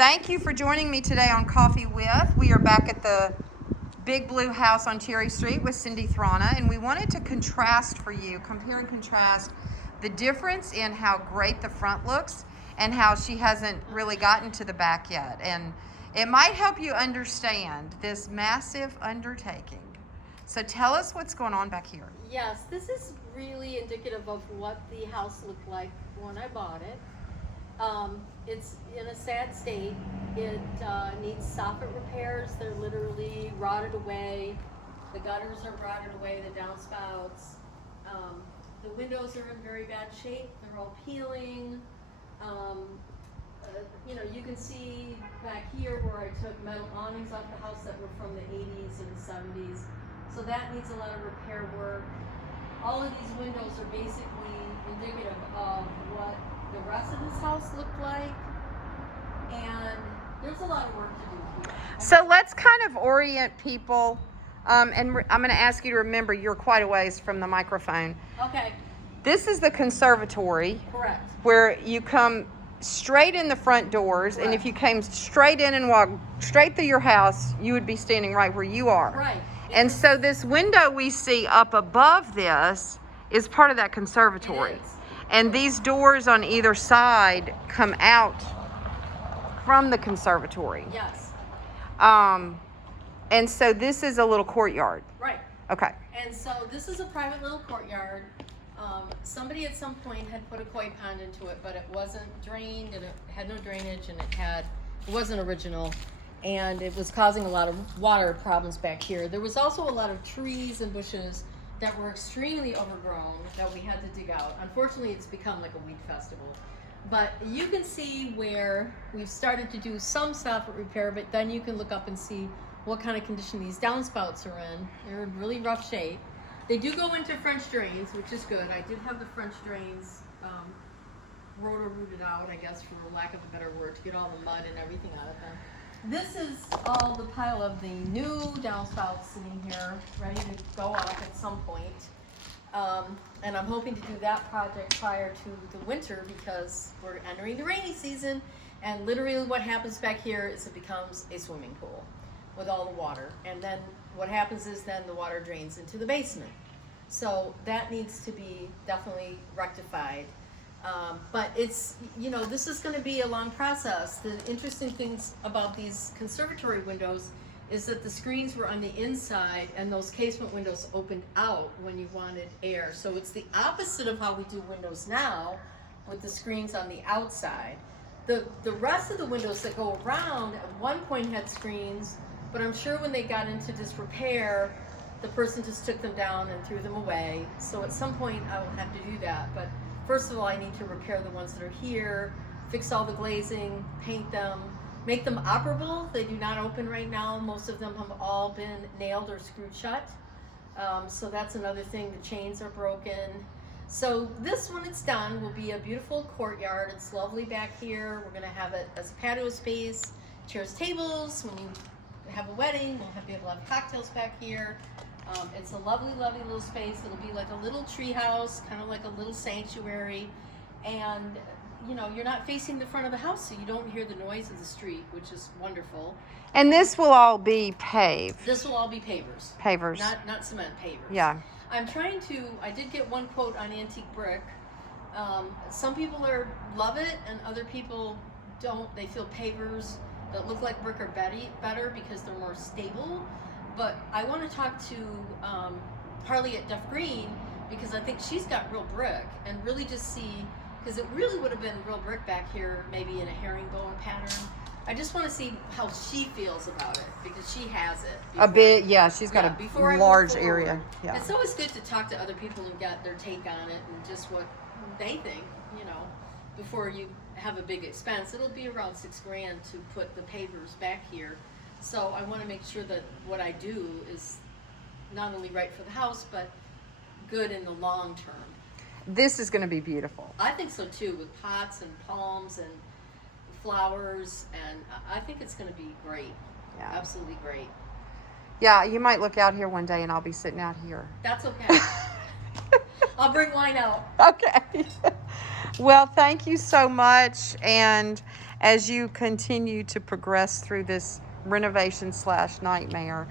Thank you for joining me today on Coffee With. We are back at the Big Blue House on Cherry Street with Cindy THRANA, and we wanted to contrast for you, compare and contrast the difference in how great the front looks and how she hasn't really gotten to the back yet. And it might help you understand this massive undertaking. So tell us what's going on back here. Yes, this is really indicative of what the house looked like when I bought it. It's in a sad state. It needs soffit repairs. They're literally rotted away. The gutters are rotted away, the downspouts. The windows are in very bad shape. They're all peeling. You can see back here where I took metal awnings off the house that were from the 80s and the 70s. So that needs a lot of repair work. All of these windows are basically indicative of what the rest of this house looked like. And there's a lot of work to do here. So let's kind of orient people. And I'm going to ask you to remember you're quite a ways from the microphone. Okay. This is the conservatory. Correct. Where you come straight in the front doors. Correct. And if you came straight in and walked straight through your house, you would be standing right where you are. Right. And so this window we see up above this is part of that conservatory. It is. And these doors on either side come out from the conservatory. Yes. And so this is a little courtyard. Right. Okay. And so this is a private little courtyard. Somebody at some point had put a koi pond into it, but it wasn't drained and it had no drainage and it wasn't original. And it was causing a lot of water problems back here. There was also a lot of trees and bushes that were extremely overgrown that we had to dig out. Unfortunately, it's become like a weed festival. But you can see where we've started to do some soffit repair, but then you can look up and see what kind of condition these downspouts are in. They're in really rough shape. They do go into French drains, which is good. I did have the French drains roto-rooted out, I guess, for lack of a better word, to get all the mud and everything out of them. This is all the pile of the new downspouts sitting here, ready to go up at some point. And I'm hoping to do that project prior to the winter because we're entering the rainy season. And literally what happens back here is it becomes a swimming pool with all the water. And then what happens is then the water drains into the basement. So that needs to be definitely rectified. But it's, this is going to be a long process. The interesting things about these conservatory windows is that the screens were on the inside and those casement windows opened out when you wanted air. So it's the opposite of how we do windows now with the screens on the outside. The rest of the windows that go around at one point had screens, but I'm sure when they got into disrepair, the person just took them down and threw them away. So at some point I will have to do that. But first of all, I need to repair the ones that are here, fix all the glazing, paint them, make them operable. They do not open right now. Most of them have all been nailed or screwed shut. So that's another thing. The chains are broken. So this, when it's done, will be a beautiful courtyard. It's lovely back here. We're going to have it as a patio space, chairs, tables. When you have a wedding, we'll be able to have cocktails back here. It's a lovely, lovely little space. It'll be like a little tree house, kind of like a little sanctuary. And, you're not facing the front of the house, so you don't hear the noise of the street, which is wonderful. And this will all be paved. This will all be pavers. Pavers. Not cement, pavers. Yeah. I did get one quote on antique brick. Some people love it and other people don't. They feel pavers that look like brick are better because they're more stable. But I want to talk to Harley at Duff Green because I think she's got real brick and really just see, because it really would have been real brick back here, maybe in a herringbone pattern. I just want to see how she feels about it because she has it. A bit, yeah. She's got a large area. Yeah. It's always good to talk to other people and get their take on it and just what they think, before you have a big expense. It'll be around $6,000 to put the pavers back here. So I want to make sure that what I do is not only right for the house, but good in the long term. This is going to be beautiful. I think so too, with pots and palms and flowers, and I think it's going to be great. Yeah. Absolutely great. Yeah, you might look out here one day and I'll be sitting out here. That's okay. I'll bring wine out. Okay. Well, thank you so much. And as you continue to progress through this renovation / nightmare.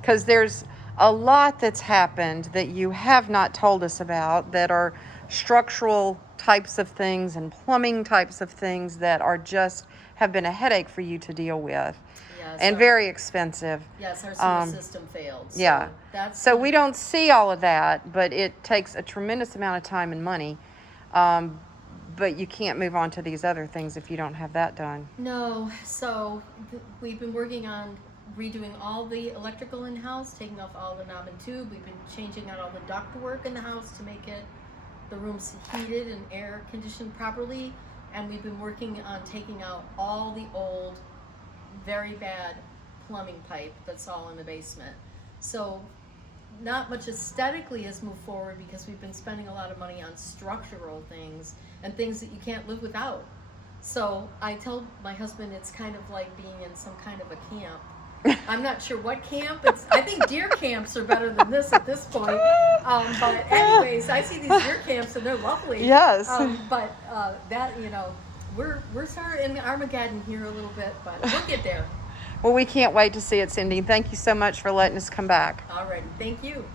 Because there's a lot that's happened that you have not told us about, that are structural types of things and plumbing types of things that are just have been a headache for you to deal with. Yes, And very expensive. Yes, our sewer system failed. So Yeah. that's So we don't see all of that, but it takes a tremendous amount of time and money. But you can't move on to these other things if you don't have that done. No, so we've been working on redoing all the electrical in house, taking off all the knob and tube. We've been changing out all the duct work in the house to make the rooms heated and air conditioned properly. And we've been working on taking out all the old, very bad plumbing pipe that's all in the basement. So not much aesthetically has moved forward because we've been spending a lot of money on structural things and things that you can't live without. So I told my husband it's kind of like being in some kind of a camp. I'm not sure what camp. I think deer camps are better than this at this point. But anyways, I see these deer camps and they're lovely. Yes. But that, we're sort of in Armageddon here a little bit, but we'll get there. Well, we can't wait to see it, Cindy. Thank you so much for letting us come back. All right. Thank you.